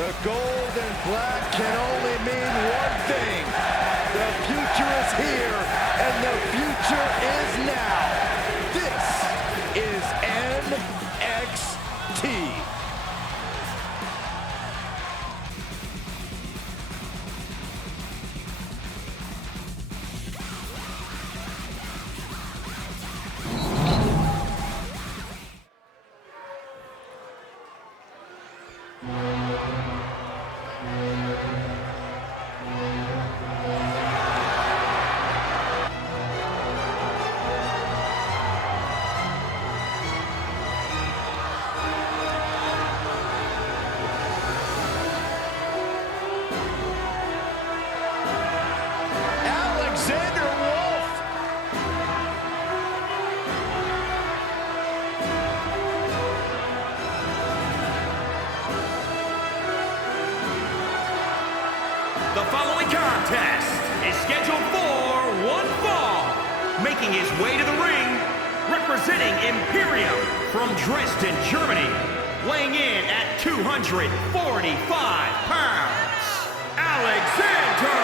The gold and black can only mean one thing. The future is here, and the future is now. This is NXT. The following contest is scheduled for one fall. Making his way to the ring, representing Imperium from Dresden, Germany, weighing in at 245 pounds, Alexander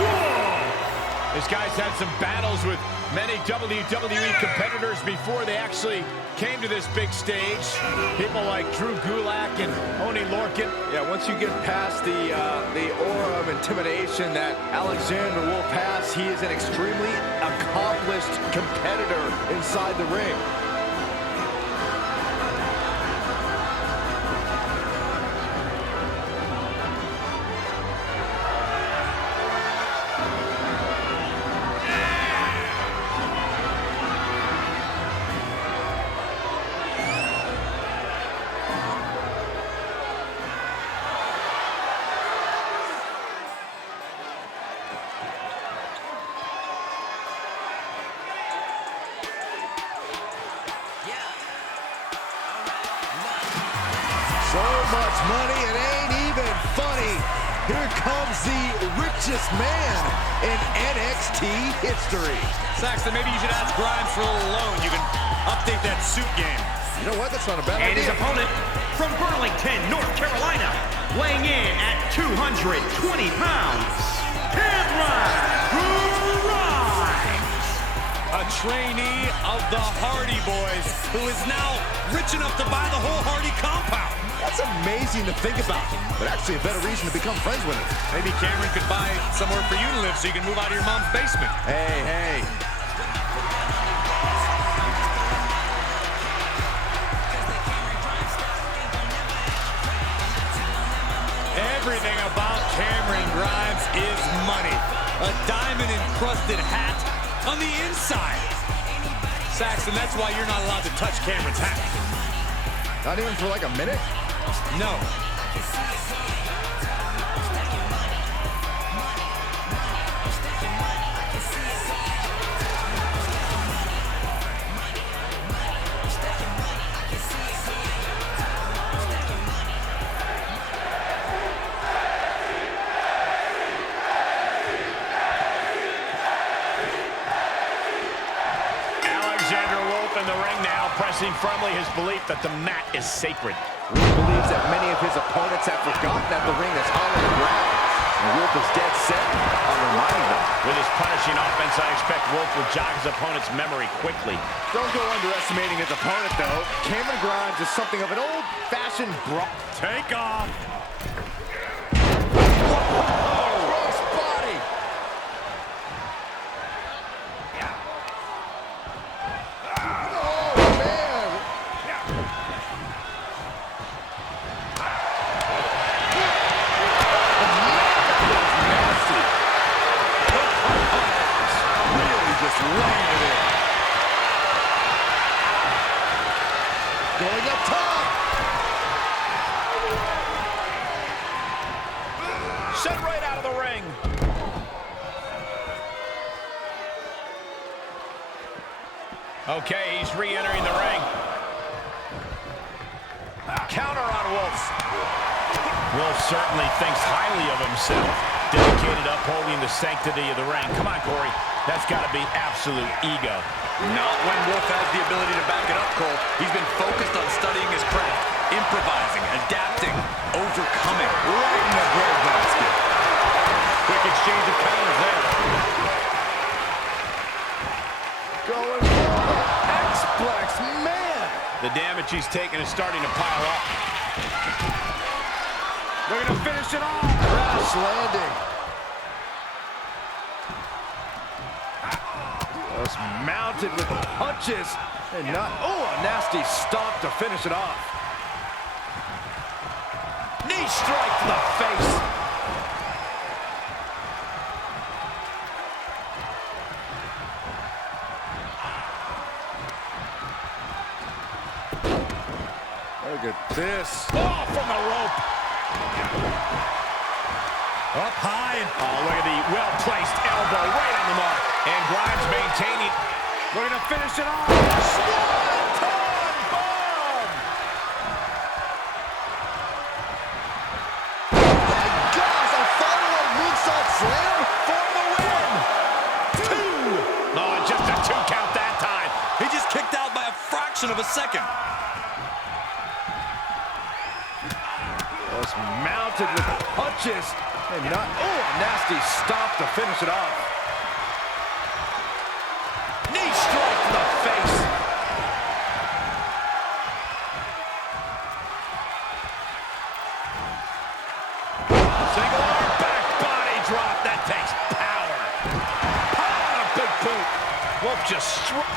Wolfe. This guy's had some battles with many WWE competitors before they actually came to this big stage. People like Drew Gulak and Oni Lorcan. Yeah, once you get past the aura of intimidation that Alexander Wolfe has, he is an extremely accomplished competitor inside the ring. So much money, it ain't even funny. Here comes the richest man in NXT history. Saxton, maybe you should ask Grimes for a little loan. You can update that suit game. You know what? That's not a bad And idea. his opponent from Burlington, North Carolina, weighing in at 220 pounds, Kendrick. A trainee of the Hardy Boys, who is now rich enough to buy the whole Hardy compound. That's amazing to think about, but actually a better reason to become friends with him. Maybe Cameron could buy somewhere for you to live so you can move out of your mom's basement. Hey, hey. Everything about Cameron Grimes is money. A diamond-encrusted hat on the inside. Saxton, that's why you're not allowed to touch Cameron's hat. Not even for like a minute? No. In the ring now, pressing firmly his belief that the mat is sacred. Wolfe believes that many of his opponents have forgotten that the ring is hollow ground. And Wolfe is dead set on reminding them. With his punishing offense, I expect Wolfe will jog his opponent's memory quickly. Don't go underestimating his opponent, though. Cameron Grimes is something of an old-fashioned brawl. Take off. Cross body. Going up top. Sent right out of the ring. Okay, he's re-entering the ring. Counter on Wolfe. Wolfe certainly thinks highly of himself. Dedicated to upholding the sanctity of the ring. Come on, Corey. That's got to be absolute ego. Not when Wolfe has the ability to back it up, Cole. He's been focused on studying his craft, improvising, adapting, overcoming. Right in the breadbasket. Quick exchange of counters there. Going for the X-Plex, man! The damage he's taken is starting to pile up. They're gonna finish it off. Crash landing. Just mounted with punches and not. Oh, a nasty stomp to finish it off. Knee strike to the face. Look at this. Oh, from the rope. Up high. Oh, look at the well-placed elbow right on the mark. And Grimes maintaining. We're gonna finish it off. Swanton bomb. Oh my gosh! A follow-up moonsault slam for the win. 2. Oh, just a 2 count that time. He just kicked out by a fraction of a second. Just mounted with punches and not. Oh, a nasty stop to finish it off. Knee strike to the face. Single arm back body drop. That takes power. Power on a big boot. Wolfe just struck.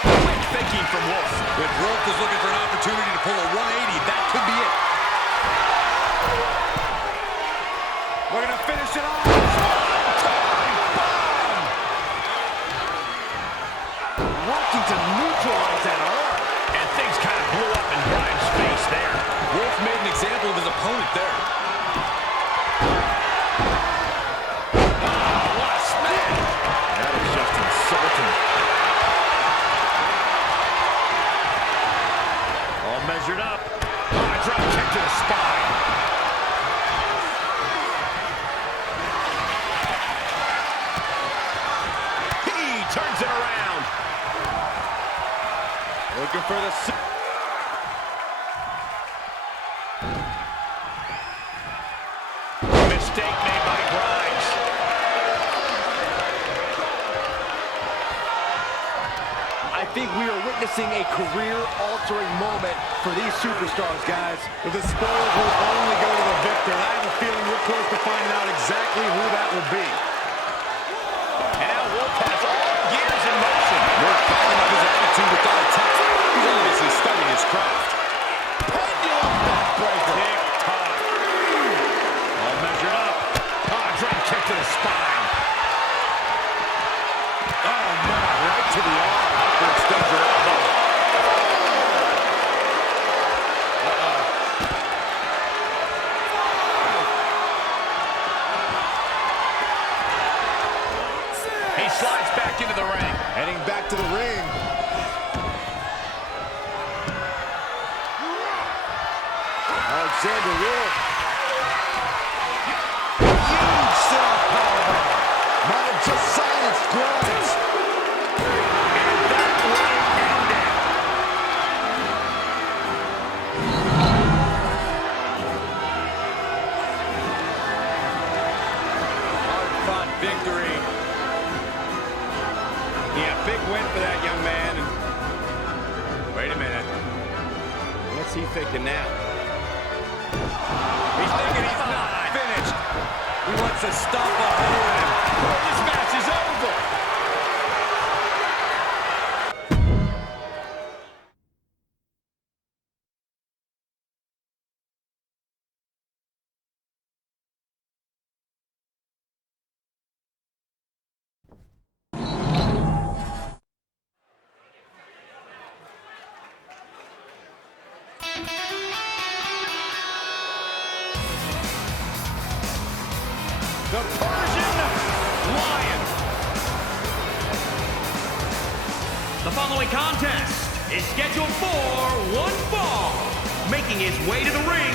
Quick thinking from Wolfe. If Wolfe was looking for an opportunity to pull a 180, that could be it. We're gonna finish it off. Working to neutralize that arm. And things kind of blew up in Grimes' face there. Wolfe made an example of his opponent there. Oh, what a smash. That is just insulting. All measured up. Oh, a drop kick to the spine. Turns it around. Looking for the. Mistake made by Grimes. I think we are witnessing a career-altering moment for these superstars, guys. But the spoils will only go to the victor. I have a feeling we're close to finding out exactly who that will be. And now Wolfe has all gears in motion. Wolfe backing up his attitude without a text. He's obviously studying his craft. Pendulum backbreaker. Tick-tock. All measured up. Oh, drop kick to the spine. Oh, no, right to the arm. Extends her elbow. He slides back into the ring. Heading back to the ring. Alexander Wolfe. Huge sit-up powerbomb. Might have just silenced Grimes. And that will end it. Hard-fought victory. Yeah, big win for that young man. Wait a minute. What's he thinking now? He's thinking he's not finished. He wants to stop a hole in him. Well, this match is over. The Persian Lion. The following contest is scheduled for one fall. Making his way to the ring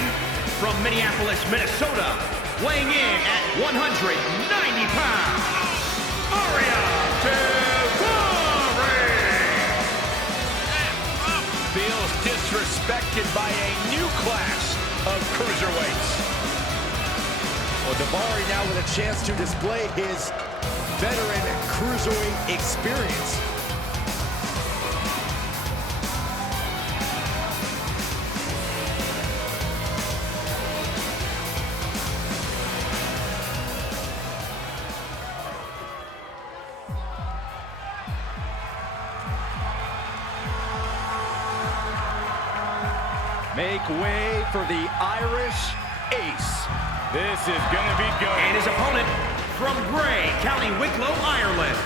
from Minneapolis, Minnesota, weighing in at 190 pounds, Ariya, Feels disrespected by a new class of cruiserweights. Well, Daivari now with a chance to display his veteran cruiserweight experience. Make way for the Irish Ace. This is gonna be good. And his opponent from Bray, County Wicklow, Ireland,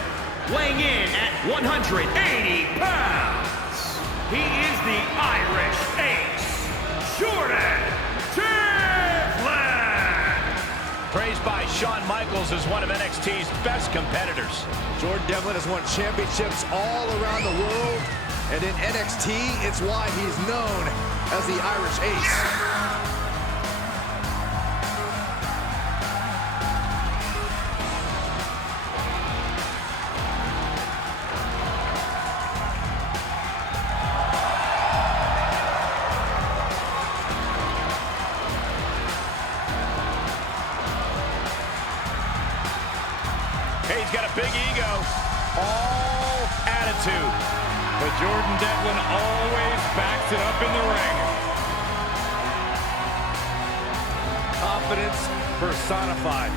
weighing in at 180 pounds. He is the Irish Ace, Jordan Devlin. Praised by Shawn Michaels as one of NXT's best competitors. Jordan Devlin has won championships all around the world, and in NXT, it's why he's known as the Irish Ace. Hey, he's got a big ego, all attitude. But Jordan Devlin always backs it up in the ring. Confidence personified.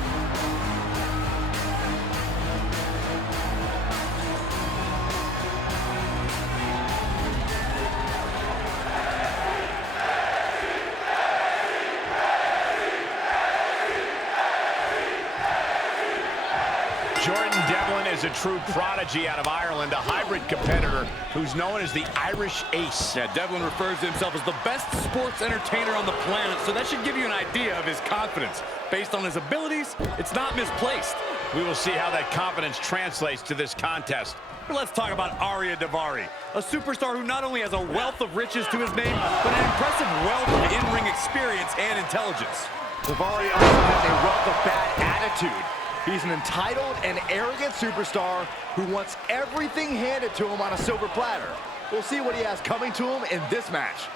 Jordan Devlin is a true prodigy out of Ireland, a hybrid competitor who's known as the Irish Ace. Yeah, Devlin refers to himself as the best sports entertainer on the planet, so that should give you an idea of his confidence. Based on his abilities, it's not misplaced. We will see how that confidence translates to this contest. But let's talk about Ariya Daivari, a superstar who not only has a wealth of riches to his name, but an impressive wealth of in-ring experience and intelligence. Daivari also has a wealth of bad attitude. He's an entitled and arrogant superstar who wants everything handed to him on a silver platter. We'll see what he has coming to him in this match.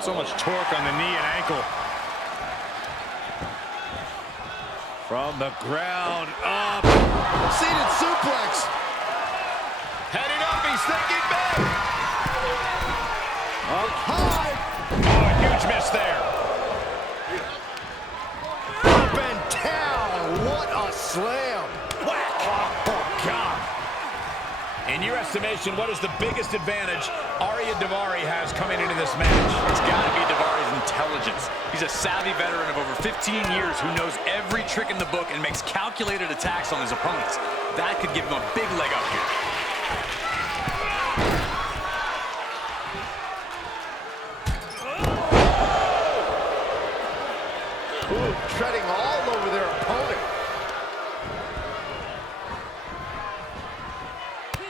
So much torque on the knee and ankle. From the ground up. Seated suplex. Heading up, he's thinking back. Up high. Oh, a huge miss there. Up and down. What a slam. Whack. Oh, God. In your estimation, what is the biggest advantage Ariya Daivari has coming into this match? It's got to be Daivari's intelligence. He's a savvy veteran of over 15 years who knows every trick in the book and makes calculated attacks on his opponents. That could give him a big leg up here. Ooh, treading all over their opponent.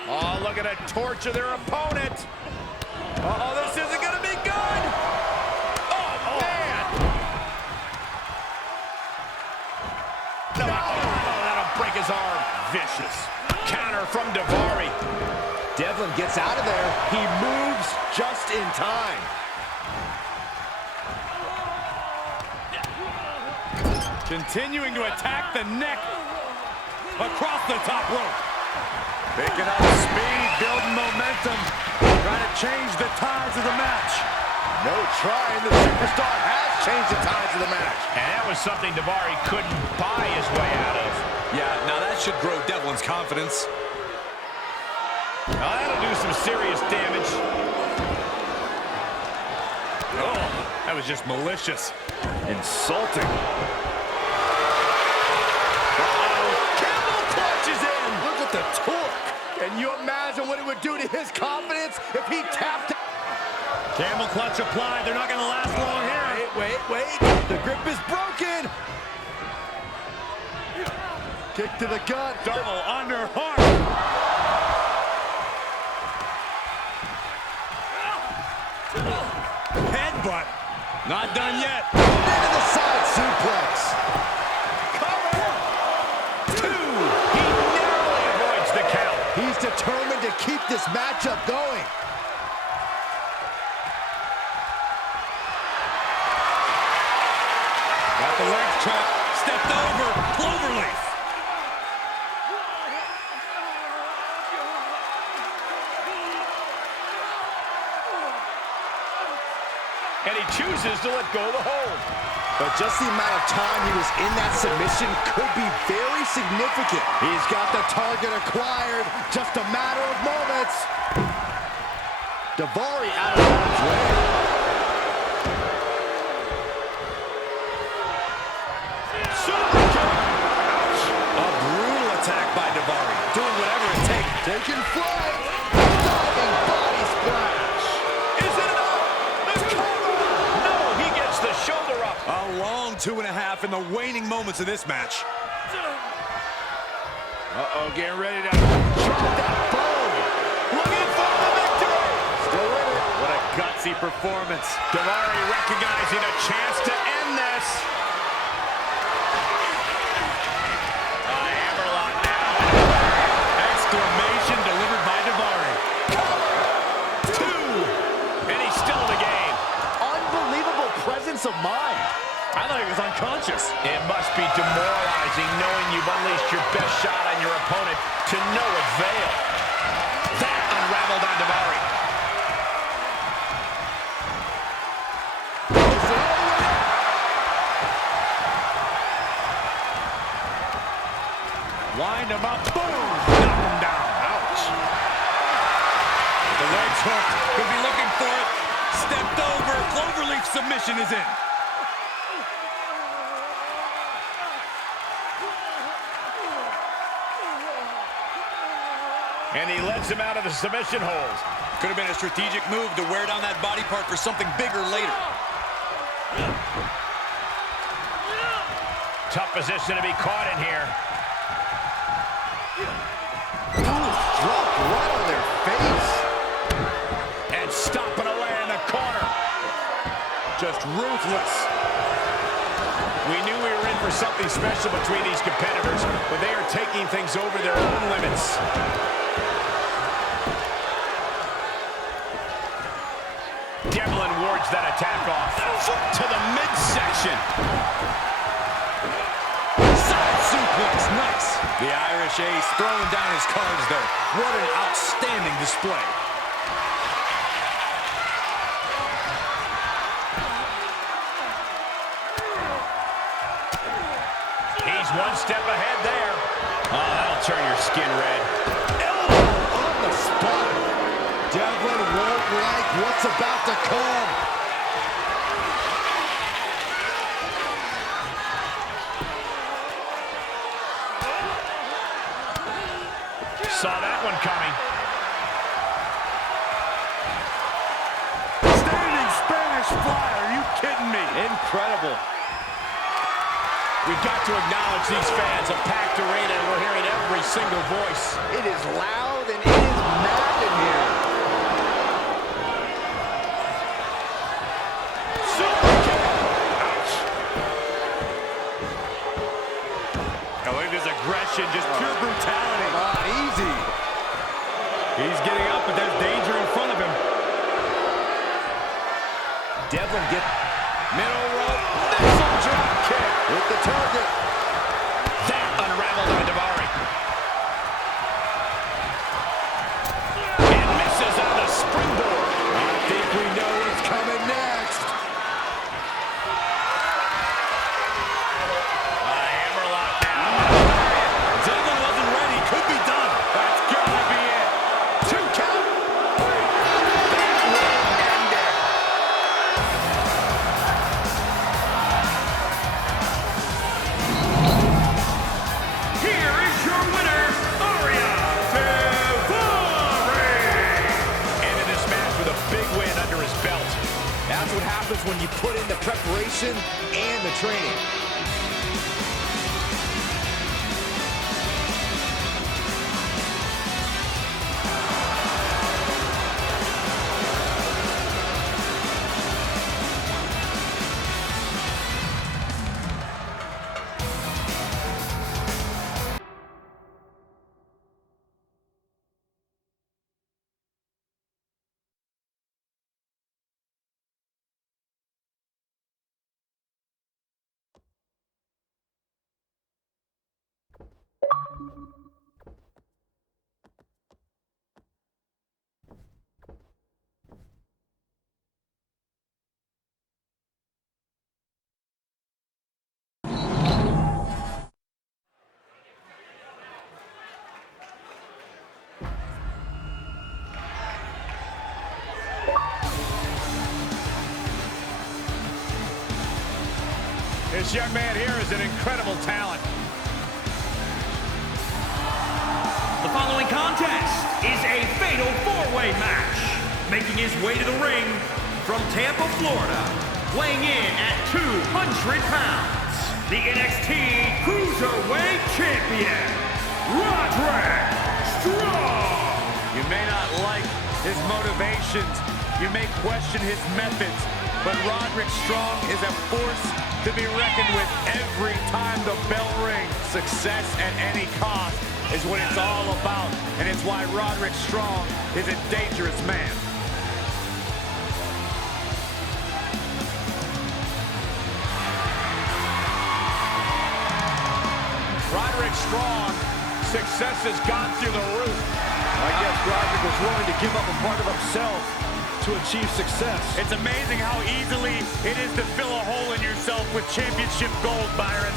Oh, look at it, torture their opponent. Uh-oh, this isn't gonna be good. Oh, man. No, oh, that'll break his arm. Vicious. Counter from Daivari. Devlin gets out of there. He moves just in time. Continuing to attack the neck across the top rope. Picking up speed, building momentum. Trying to change the tides of the match. No trying. The superstar has changed the tides of the match. And that was something Daivari couldn't buy his way out of. Yeah, now that should grow Devlin's confidence. Now that'll do some serious damage. Oh, that was just malicious. Insulting. Look at the torque. Can you imagine what it would do to his confidence if he tapped? Camel clutch applied. They're not going to last long here. Wait. The grip is broken. Kick to the gut. Double underhook. Headbutt. Not done yet. Into the side suplex. Cover. 2. determined to keep this matchup going. Got the leg trap, stepped over, cloverleaf. And he chooses to let go of the hold. But just the amount of time he was in that submission could be very significant. He's got the target acquired, just a matter of moments. Daivari out of harm's way. A brutal attack by Daivari, doing whatever it takes. Taking flight. Diving body splash. Is it enough? The cover. No, he gets the shoulder up. A long 2.5 in the waning moments of this match. Uh-oh, getting ready to drop that bone. Looking for the victory. Still in it. What a gutsy performance. Daivari recognizing a chance to end this. A hammerlock now. Exclamation delivered by Daivari. Two. And he's still in the game. Unbelievable presence of mind. I thought he was unconscious. It must be demoralizing knowing you've unleashed your best shot on your opponent to no avail. That unraveled on Daivari. Wind him up, boom! Knock him down. Ouch. The leg's hooked. Could be looking for it. Stepped over. Cloverleaf submission is in. And he lets him out of the submission hold. Could have been a strategic move to wear down that body part for something bigger later. Tough position to be caught in here. Drop right on their face. And stopping away in the corner. Just ruthless. We knew we were in for something special between these competitors, but they are taking things over their own limits. Devlin wards that attack off. To the midsection. Side suplex, nice. The Irish ace throwing down his cards there. What an outstanding display. He's one step ahead there. Oh, that'll turn your skin red. Elbow on the spot. Devlin won't like what's about to come. Saw that one coming. Standing Spanish fly, are you kidding me? Incredible. We've got to acknowledge these fans, a packed arena, and we're hearing every single voice. It is loud and it is mad in here. Super kick. Ouch. Now look at his aggression, just pure brutality. Easy. He's getting up, but there's danger in front of him. Devlin get Middle rope. Missile drop kick. with the target. That unraveled by Daivari. And misses on the springboard. I think we know what's coming next. A hammerlock now. Devlin wasn't ready, could be done. That's gotta be it. 2 count. That will end it. Here is your winner, Ariya Daivari. Ended this match with a big win under his belt. That's what happens when you put in the preparation and the training. This young man here is an incredible talent. The following contest is a fatal four-way match. Making his way to the ring from Tampa, Florida, weighing in at 200 pounds, the NXT Cruiserweight Champion, Roderick Strong. You may not like his motivations, you may question his methods, but Roderick Strong is a force to be reckoned with every time the bell rings. Success at any cost is what it's all about, and it's why Roderick Strong is a dangerous man. Roderick Strong, success has gone through the roof. I guess Roderick was willing to give up a part of himself to achieve success. It's amazing how easily it is to fill a hole in yourself with championship gold, Byron.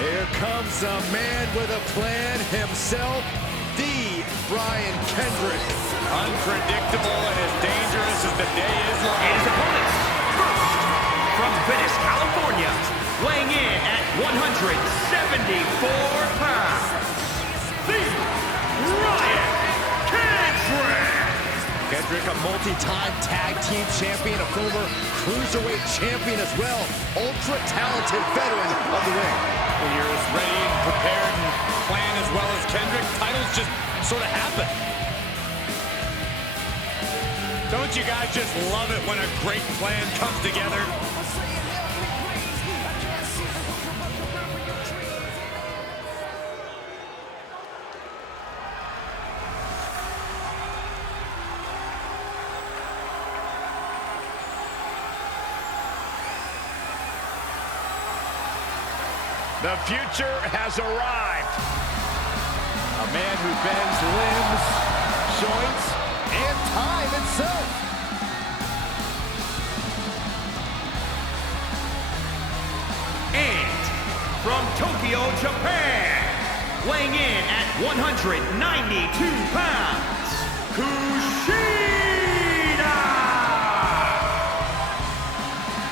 Here comes a man with a plan himself, the Brian Kendrick. Unpredictable and as dangerous as the day is long. And his opponents, first, from Venice, California, weighing in at 174 pounds, the Brian Kendrick. Kendrick, a multi-time tag team champion, a former cruiserweight champion as well. Ultra-talented veteran of the ring. When you're as ready and prepared and plan as well as Kendrick, titles just sort of happen. Don't you guys just love it when a great plan comes together? The future has arrived. A man who bends limbs, joints, and time itself. And from Tokyo, Japan, weighing in at 192 pounds, Kushida.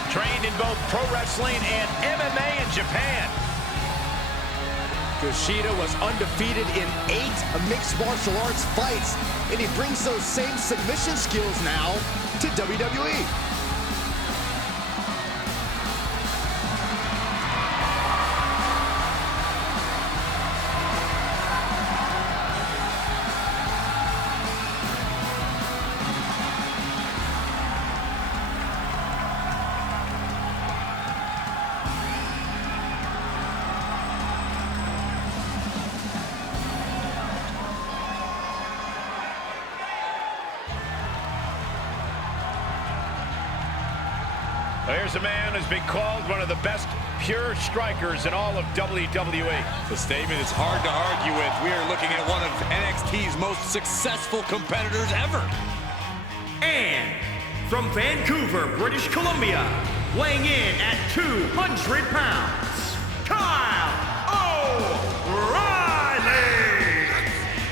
Trained in both pro wrestling and MMA in Japan. Kushida was undefeated in 8 mixed martial arts fights, and he brings those same submission skills now to WWE. Here's a man who's been called one of the best pure strikers in all of WWE. The statement is hard to argue with. We are looking at one of NXT's most successful competitors ever. And from Vancouver, British Columbia, weighing in at 200 pounds, Kyle O'Reilly.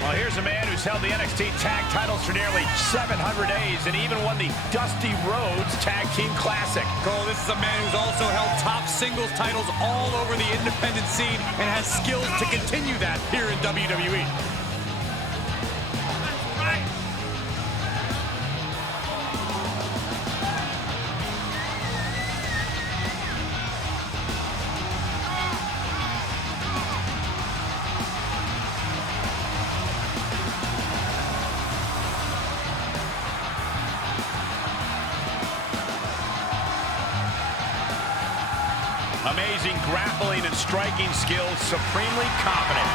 Well, here's a man who's held the NXT tag titles for nearly 700 days and even won the Dusty Rhodes Tag Team Classic. Cole, this is a man who's also held top singles titles all over the independent scene and has skills to continue that here in WWE. Amazing grappling and striking skills, supremely confident.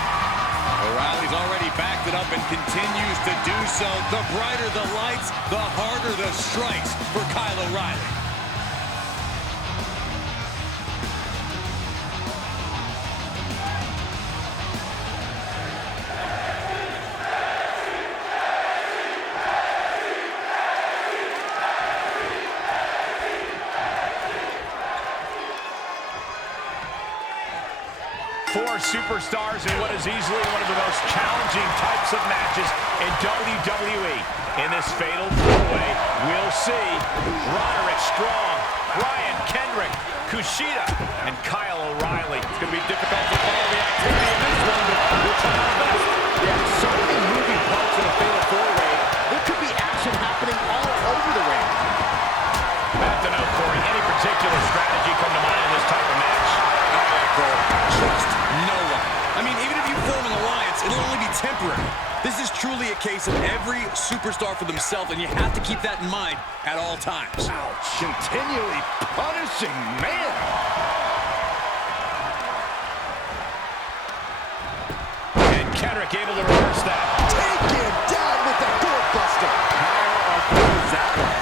O'Reilly's already backed it up and continues to do so. The brighter the lights, the harder the strikes for Kyle O'Reilly. Four superstars in what is easily one of the most challenging types of matches in WWE. In this fatal four-way, we'll see Roderick strong, Kendrick, Kushida, and Kyle O'Reilly. It's going to be difficult to follow the activity in this one, but we'll try our best. Yeah, so many moving parts in a fatal four-way. There could be action happening all over the ring. I have to know, Corey, any particular strategy come to mind in this type of match? Trust no one. I mean, even if you form an alliance, it'll only be temporary. This is truly a case of every superstar for themselves, and you have to keep that in mind at all times. Ouch. Continually punishing, man. And Kendrick able to reverse that. Take him down with the doorbuster. How is that one?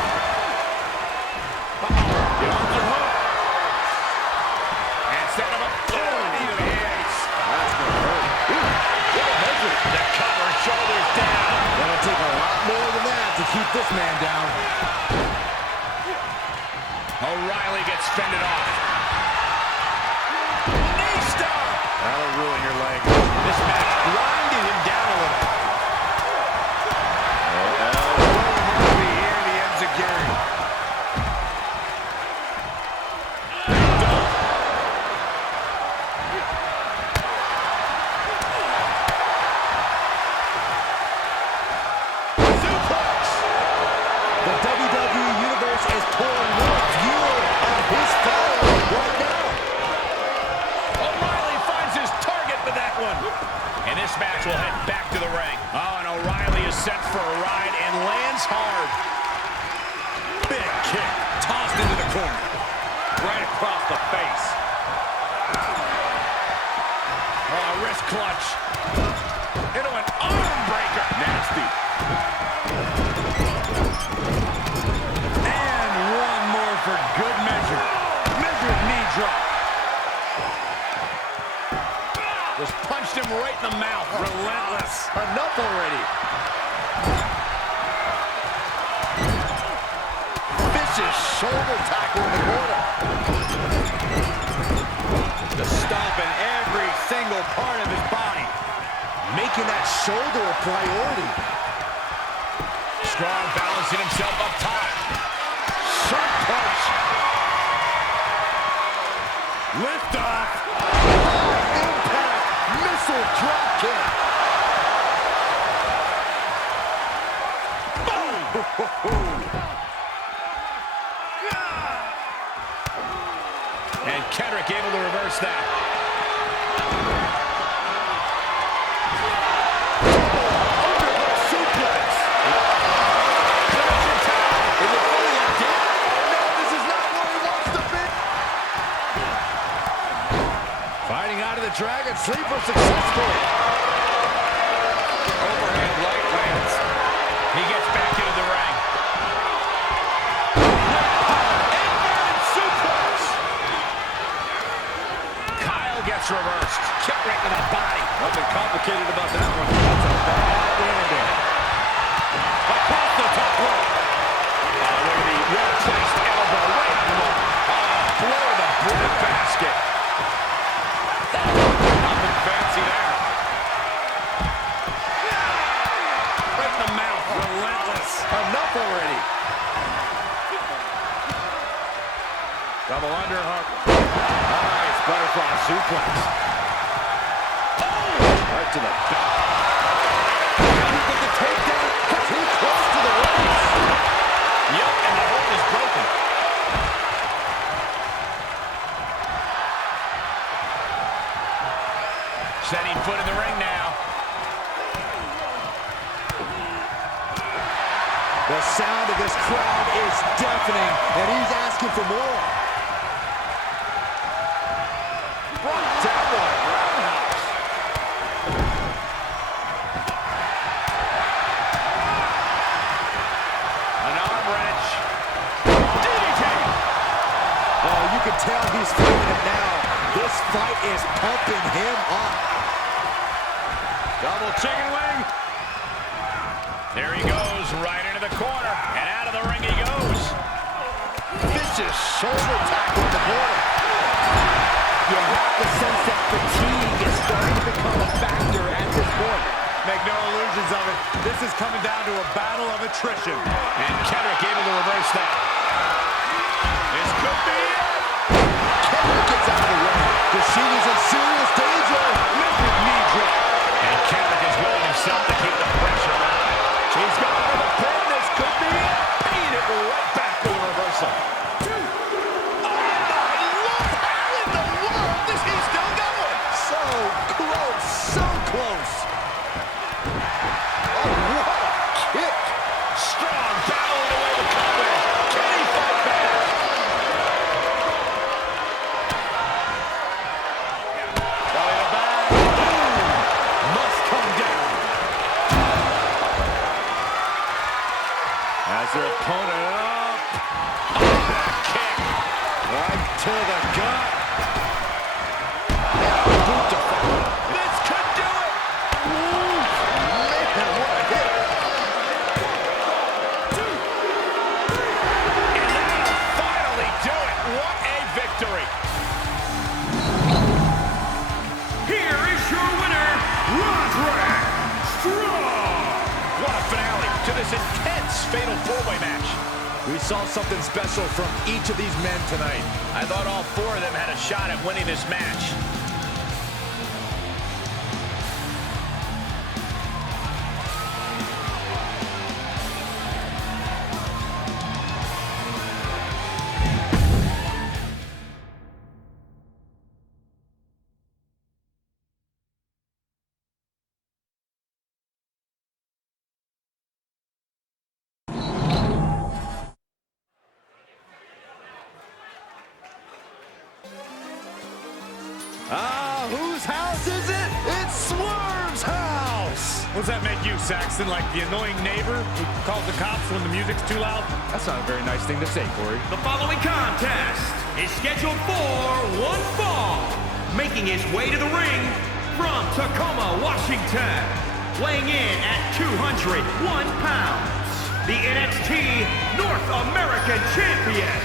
The arms are hooked. And set him up. The cover, shoulders down. That'll take a lot more than that to keep this man down. O'Reilly gets fended off. Knee star. That'll ruin your leg. This match grinded him down a little. Harvey here, the ends of Gary. And this match will head back to the ring. Oh, and O'Reilly is sent for a ride and lands hard. Big kick, tossed into the corner. Right across the face. Oh, wrist clutch. Into an arm breaker. Nasty. And one more for good measure. Measured knee drop. Just punched him right in the mouth. Relentless. Enough already. Vicious shoulder tackle in the corner. Just stomping every single part of his body. Making that shoulder a priority. Strong balancing himself up top. Sharp punch. Lift off. Impact. Missile drop kick. And Kendrick able to reverse that. Underhook suplex. Division title. Is it fully locked in? Oh no, this is not where he wants to be. Fighting out of the Dragon Sleeper successfully. Overhead right lands. He gets back into the ring. Inverted suplex. Kyle gets reversed. Kick right to the body. Nothing complicated about that one. That's a bad landing. Across the top rope. Look at the well-placed elbow right on the wall. Blow to the breadbasket. Nothing fancy there. Right in the mouth. Relentless. Enough already. Double underhook. Nice butterfly suplex. Right to the back. With the takedown. Too close to the ropes. Yep, and the hold is broken. Setting foot in the ring now. The sound of this crowd is deafening, and he's asking for more. Brought down by roundhouse. fight is pumping him up. Double chicken wing. There he goes, right into the corner. And out of the ring he goes. Vicious shoulder tackle on the border. You have to sense that fatigue is starting to become a factor at this point. Make no illusions of it. This is coming down to a battle of attrition. And Kendrick able to reverse that. This could be it. Kendrick gets out of the way. Kushida's in serious danger. Limpid knee drop. And Kendrick is willing himself to keep the pressure on. He's going for the pin. This could be it. Paying it right back for the reversal. So close. Oh, what a kick. Strong battling away with confidence. Can he fight back? Belly to back. Boom. Must come down. As their opponent up. Back kick. Right to the gut. Boot to follow. This could do it. Man, what a hit. And that'll finally do it. What a victory. Here is your winner, Roderick Strong. What a finale to this intense fatal four-way match. We saw something special from each of these men tonight. I thought all four of them had a shot at winning this match. Whose house is it? It's Swerve's house. What does that make you, Saxton? Like the annoying neighbor who calls the cops when the music's too loud? That's not a very nice thing to say, Corey. The following contest is scheduled for one fall. Making his way to the ring from Tacoma, Washington. Weighing in at 201 pounds. The NXT North American Champion,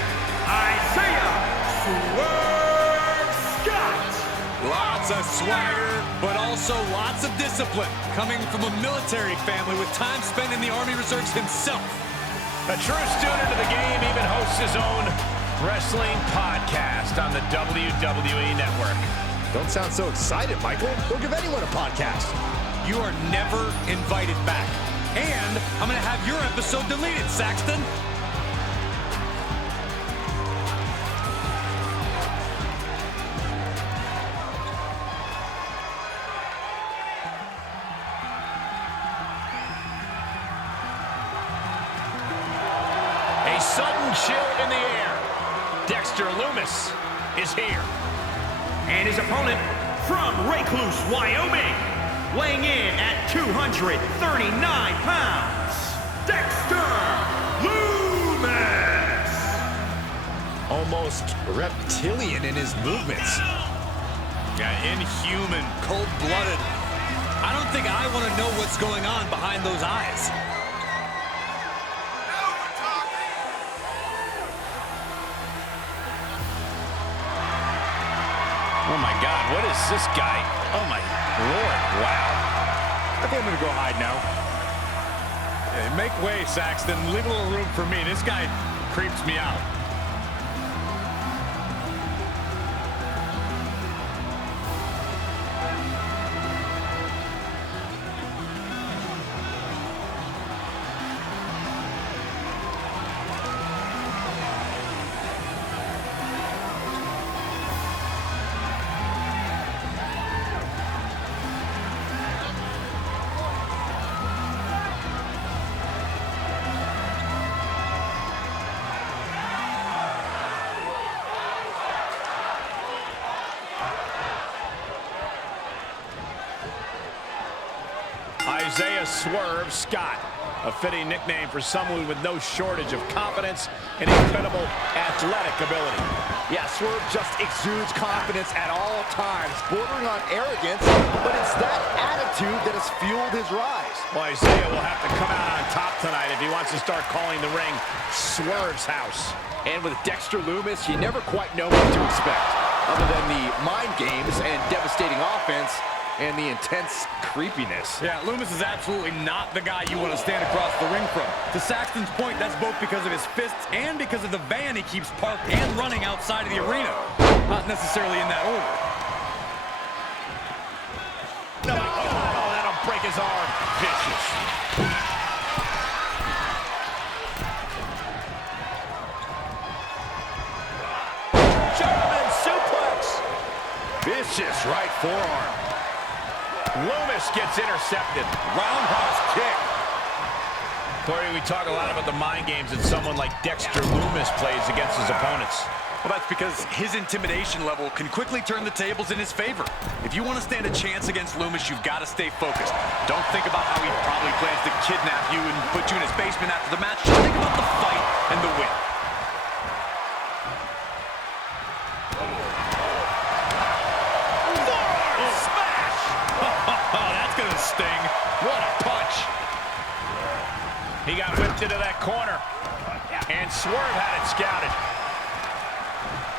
Isaiah Swerve Scott. Lots of swagger, but also lots of discipline. Coming from a military family with time spent in the Army Reserves himself. A true student of the game, even hosts his own wrestling podcast on the WWE Network. Don't sound so excited, Michael. Don't give anyone a podcast. You are never invited back. And I'm going to have your episode deleted, Saxton. A sudden chill in the air. Dexter Lumis is here. And his opponent from Recluse, Wyoming. Weighing in at 239 pounds, Dexter Lumis. Almost reptilian in his movements. Yeah, inhuman, cold-blooded. I don't think I want to know what's going on behind those eyes. Oh my God, what is this guy? Oh my Lord, wow. I think I'm gonna go hide now. Hey, make way, Saxton. Leave a little room for me. This guy creeps me out. Isaiah Swerve Scott, a fitting nickname for someone with no shortage of confidence and incredible athletic ability. Yeah, Swerve just exudes confidence at all times, bordering on arrogance, but it's that attitude that has fueled his rise. Well, Isaiah will have to come out on top tonight if he wants to start calling the ring Swerve's house. And with Dexter Lumis, you never quite know what to expect, other than the mind games and devastating offense and the intense creepiness. Yeah, Lumis is absolutely not the guy you want to stand across the ring from. To Saxton's point, that's both because of his fists and because of the van he keeps parked and running outside of the arena. Not necessarily in that order. No, oh, that'll break his arm. Vicious. German suplex. Vicious right forearm. Lumis gets intercepted. Roundhouse kick. Corey, we talk a lot about the mind games that someone like Dexter Lumis plays against his opponents. Well, that's because his intimidation level can quickly turn the tables in his favor. If you want to stand a chance against Lumis, you've got to stay focused. Don't think about how he probably plans to kidnap you and put you in his basement after the match. Just think about the fight and the win. Sting. What a punch. He got whipped into that corner. And Swerve had it scouted.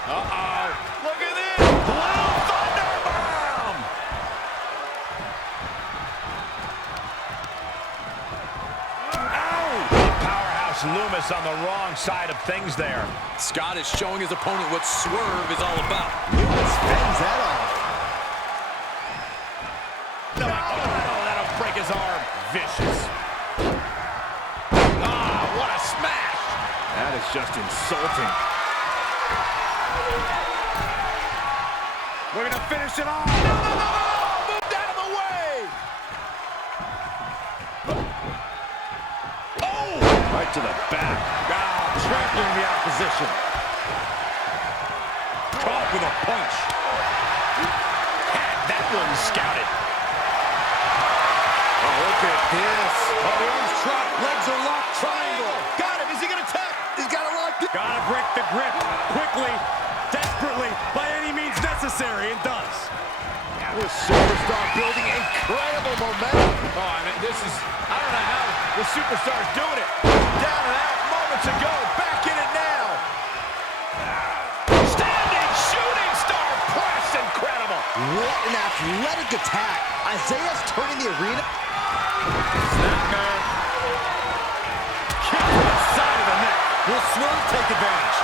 Uh-oh. Look at this. Blue Thunder Bomb. Ow. Powerhouse Lumis on the wrong side of things there. Scott is showing his opponent what Swerve is all about. Lumis fends that off. His arm. Vicious. What a smash. That is just insulting. We're going to finish it off. No! Moved out of the way. Oh! Right to the back. Trampling the opposition. Caught with a punch. Had that one scouted. Look at this. Oh, the arms drop, legs are locked, Triangle. Got him. Is he going to tap? He's got it locked in. Gotta break the grip quickly, desperately, by any means necessary, and does. This superstar building incredible momentum. Oh, I mean, this is, I don't know how the superstar's doing it. Down and out moments ago. Back in it now. Standing shooting star press. Incredible. What an athletic attack. Isaiah's turning the arena. Snapper. Kick to the side of the neck. Will Swerve take advantage?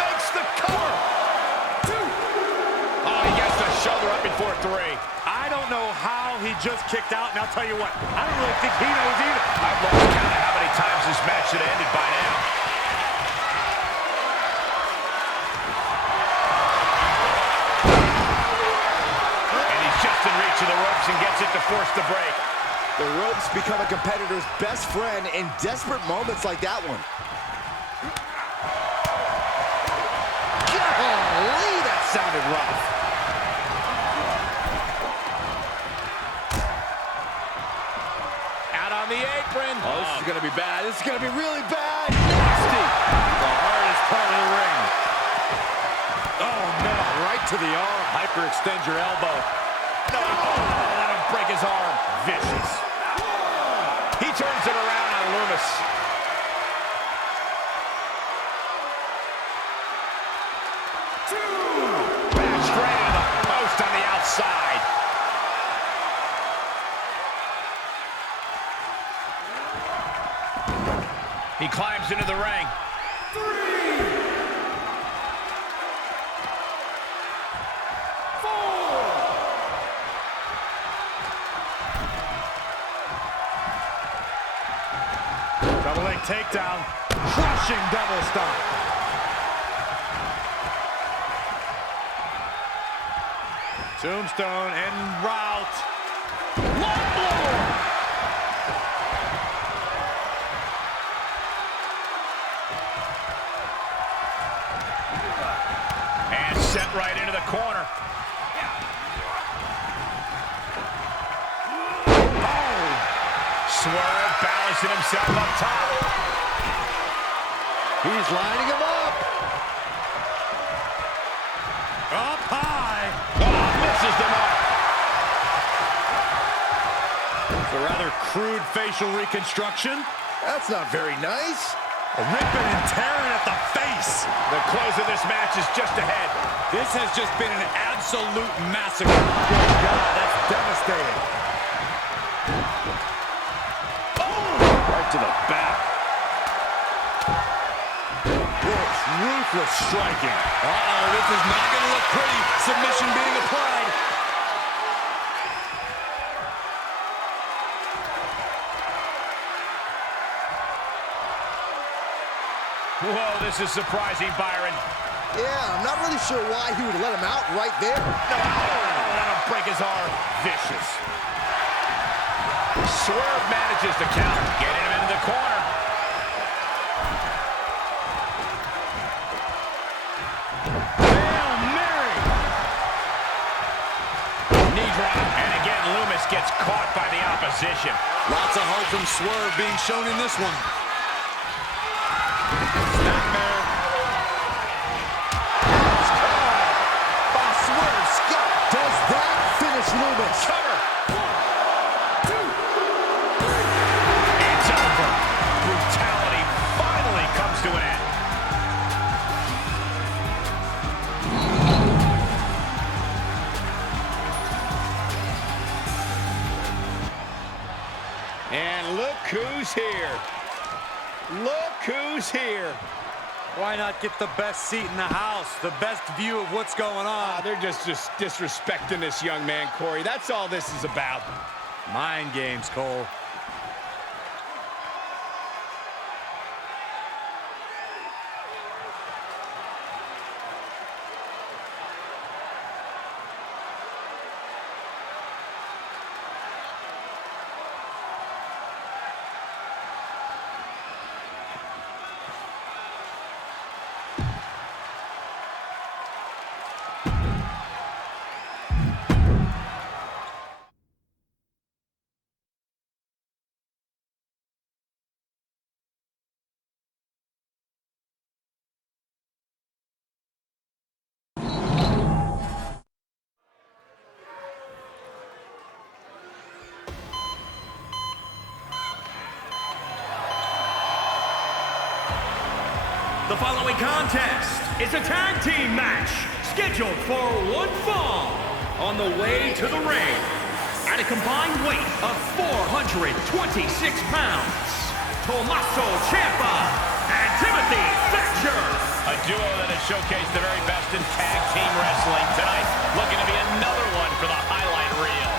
Makes the cover. Oh, he gets the shoulder up before 3. I don't know how he just kicked out, and I'll tell you what, I don't really think he knows either. I've lost count of how many times this match should have ended by now. And he's just in reach of the ropes and gets it to force the break. The ropes become a competitor's best friend in desperate moments like that one. Golly, that sounded rough. Out on the apron. Oh, this is going to be bad. This is going to be really bad. Nasty. The hardest part of the ring. Oh, no. Right to the arm. Hyperextend your elbow. No, that'll break his arm. Vicious. He turns it around on Lumis. Back straight into the post on the outside. He climbs into the ring. 4. Double leg takedown. Crushing double stomp. Tombstone en route. Lung blower. And set right into the corner. Swerve balancing himself up top. He's lining him up. pie. Oh, misses the mark. It's a rather crude facial reconstruction. That's not very nice. Ripping and tearing at the face. The close of this match is just ahead. This has just been an absolute massacre. Good God, that's devastating. Right to the back. Wolfe's ruthless striking. Uh-oh, this is not going to look pretty. Submission being applied. Whoa, this is surprising, Byron. Yeah, I'm not really sure why he would let him out right there. No, let him break his arm. Vicious. Swerve manages to count, getting him into the corner. Hail Mary! Knee drop, and again, Lumis gets caught by the opposition. Lots of hope from Swerve being shown in this one. Nightmare. By Swerve, Scott. Does that finish Lumis? Cover. 1, 2, 3. It's over. Brutality finally comes to an end. And look who's here. Look who's here. Why not get the best seat in the house, the best view of what's going on? They're just disrespecting this young man, Corey. That's all this is about. Mind games, Cole. The following contest is a tag team match scheduled for one fall. On the way to the ring, at a combined weight of 426 pounds, Tommaso Ciampa and Timothy Thatcher. A duo that has showcased the very best in tag team wrestling tonight. Looking to be another one for the highlight reel.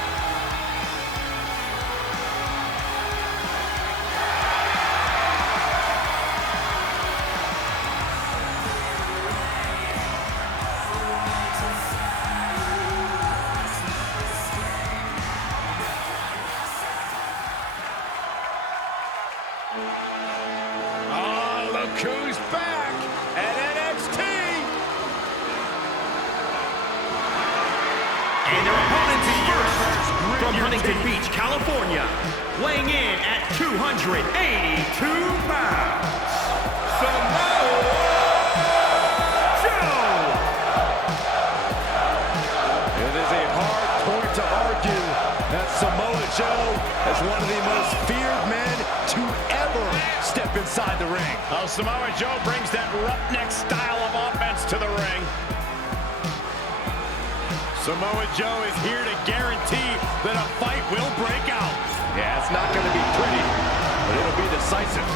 Oh, look who's back at NXT. And their opponents first, from Huntington Beach, California, weighing in at 282 pounds, Samoa Joe! It is a hard point to argue that Samoa Joe is one of the most feared men to ever step inside the ring. Oh, Samoa Joe brings that roughneck style of offense to the ring. Samoa Joe is here to guarantee that a fight will break out. Yeah, it's not going to be pretty, but it'll be decisive.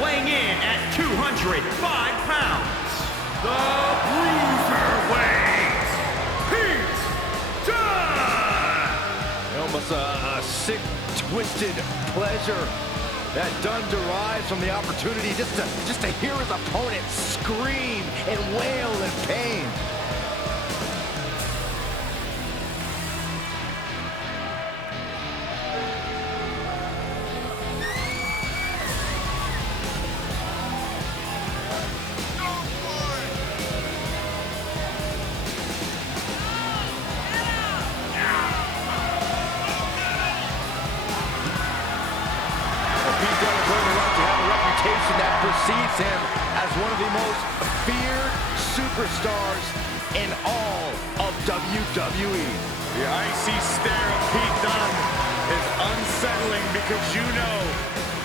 weighing in at 205 pounds, the Bruiserweight, Pete Dunne! Almost a sick, twisted pleasure That Dunne derives from the opportunity just to hear his opponent scream and wail in pain. That precedes him as one of the most feared superstars in all of WWE. The icy stare of Pete Dunne is unsettling because you know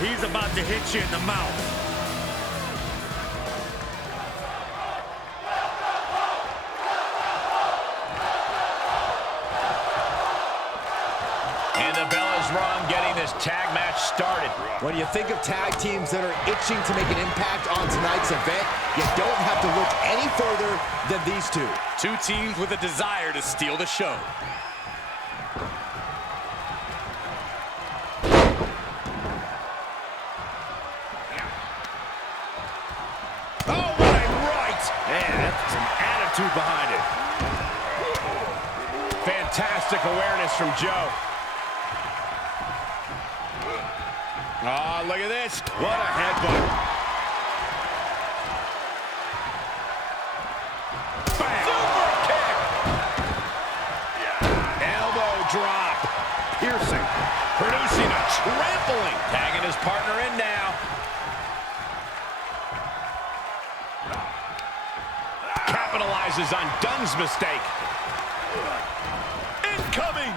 he's about to hit you in the mouth. And the bell is rung, getting this tag match started. When you think of tag teams that are itching to make an impact on tonight's event, you don't have to look any further than these two. Two teams with a desire to steal the show. Oh, what a right! Man, that's some attitude behind it. Fantastic awareness from Joe. Oh, look at this. What a headbutt. Bang. Super kick. Elbow drop. Piercing. Producing a trampling. Tagging his partner in now. Capitalizes on Dunne's mistake. Incoming.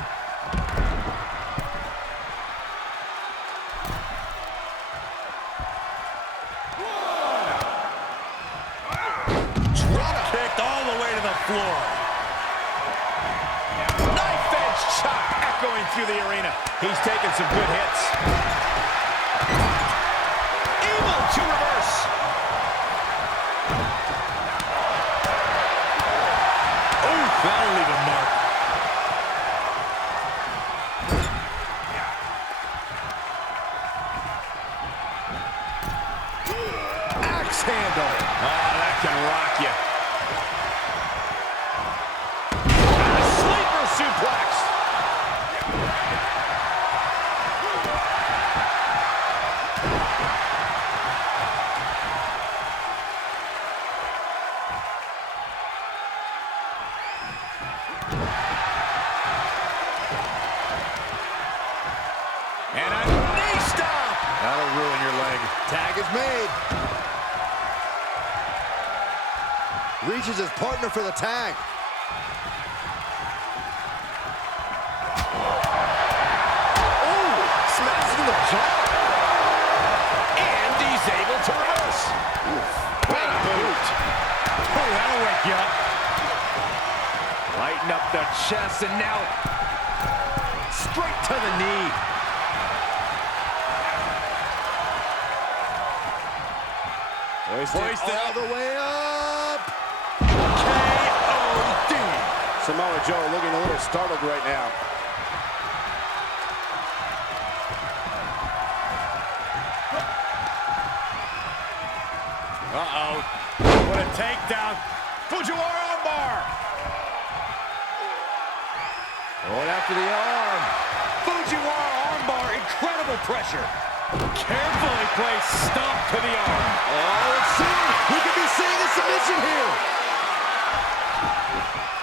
Floor. Knife edge chop echoing through the arena. He's taking some good hits. Able to reverse. Oh, that'll leave a mark. Axe handle. Oh, that can rock you. Suplex. And a knee stomp. That'll ruin your leg. Tag is made. Reaches his partner for the tag. And he's able to reverse. What a boot. Oh, that'll wake you up. Lighten up the chest and now straight to the knee. Hoisted all the way up. K.O.D. Samoa Joe looking a little startled right now. Uh-oh. What a takedown. Fujiwara armbar. Going after the arm. Fujiwara armbar. Incredible pressure. Carefully placed stomp to the arm. Oh, let's see. We could be seeing a submission here.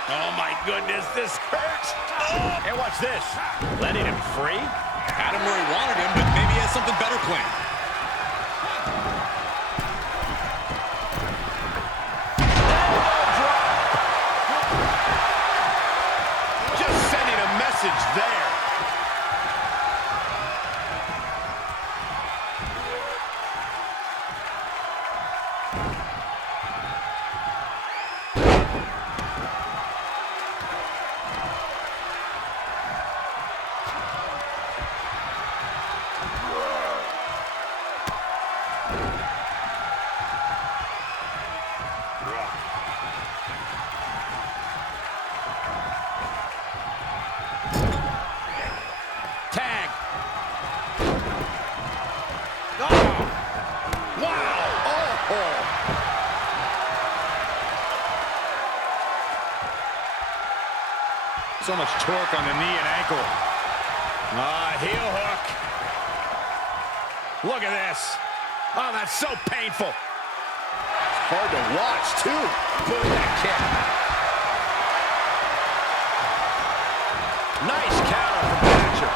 Oh, my goodness. This hurts. Oh. And watch this. Letting him free. Had him where he wanted him, but maybe he has something better planned. There. So much torque on the knee and ankle. Heel hook. Look at this. Oh, that's so painful. It's hard to watch, too. Look at that kick. Nice counter from Thatcher.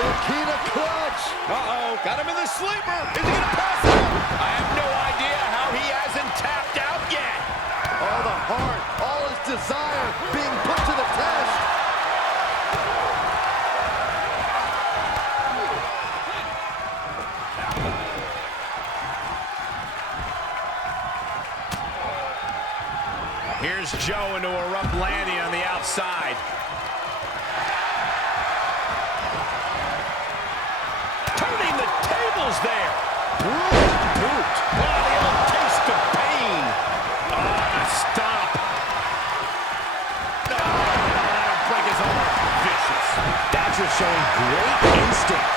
Coquina clutch. Uh-oh, got him in the sleeper. Is he going to pass him? I have no idea how he hasn't tapped out yet. All the heart, all his desire being put to the test. Here's Joe into a rough landing on the outside. Turning the tables there. Brilliant boot. Oh, the old taste of pain. Stop. That'll break his arm. Vicious. Thatcher showing great instinct.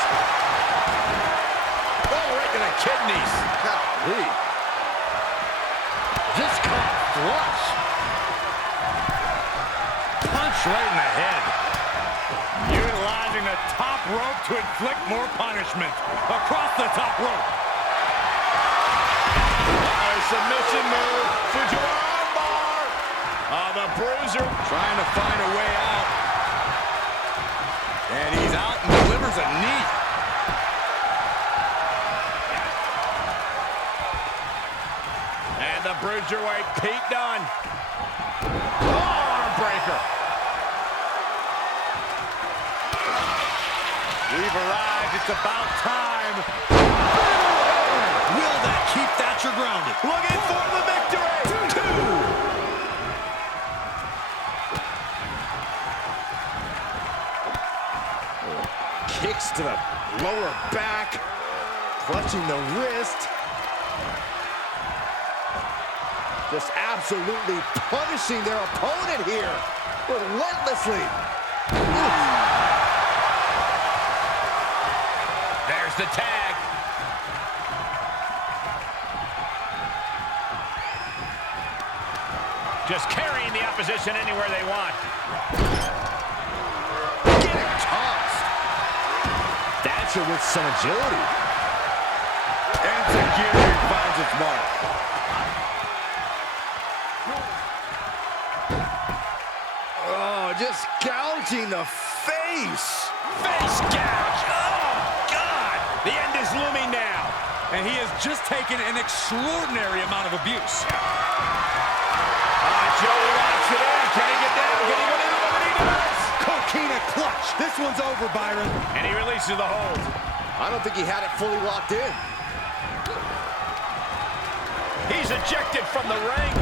Oh, right to the kidneys. Golly. Just caught flush. Punch right in the head. Utilizing the top rope to inflict more punishment. Across the top rope. Submission move. Fujiwara armbar. The bruiser trying to find a way out. And he's out and delivers a knee. And the bruiserweight Pete Dunne. Arm breaker. We've arrived. It's about time. Will that keep Thatcher grounded? Looking for the victory. 2. Kicks to the lower back. Clutching the wrist. Just absolutely punishing their opponent here. Relentlessly. There's the tag. Just carrying the opposition anywhere they want. Getting tossed. Thatcher with some agility. And security finds its mark. Oh, just gouging the face. Face gouge. Oh, God. The end is looming now. And he has just taken an extraordinary amount of abuse. Joey locks it in. Can he get down? Can he go down? Look what he does. Coquina clutch. This one's over, Byron. And he releases the hold. I don't think he had it fully locked in. He's ejected from the ring.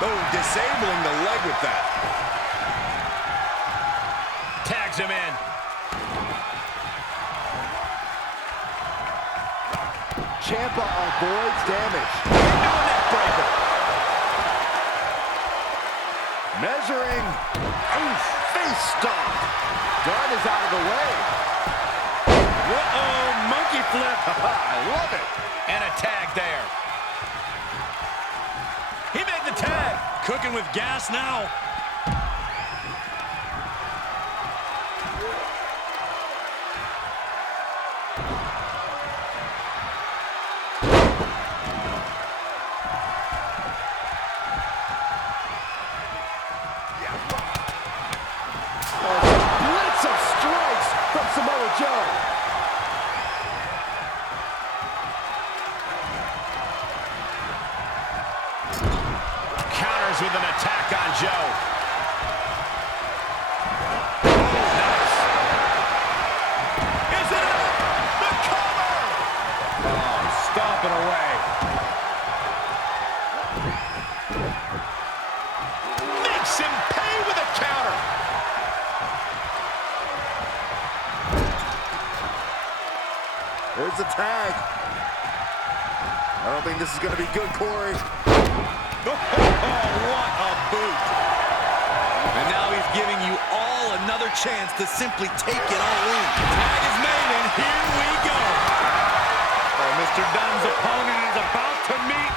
Oh, disabling the leg with that. Tags him in. Ciampa avoids damage. Into a neck breaker. Measuring. Oof, face stomp. Dunne is out of the way. Uh-oh, monkey flip. I love it. And a tag there. He made the tag. Cooking with gas now. Blitz of strikes from Samoa Joe. Counters with an attack on Joe. Nice. Is it up? The cover! Oh, stomping away. Makes him pay with a counter. There's the tag. I don't think this is going to be good, Corey. Oh, what a boot. And now he's giving you all another chance to simply take it all in. Tag is made, and here we go. Mr. Dunne's opponent is about to meet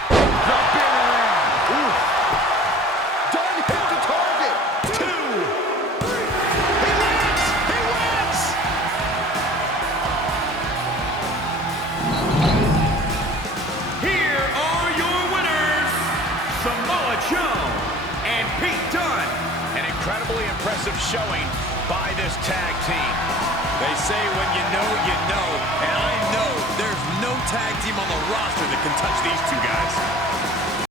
the big ring. Dunne hit the target. 2, 3. He wins! He wins! Here are your winners, Samoa Joe and Pete Dunne. An incredibly impressive showing by this tag team. They say when you know, and I know there's no tag team on the roster that can touch these two guys.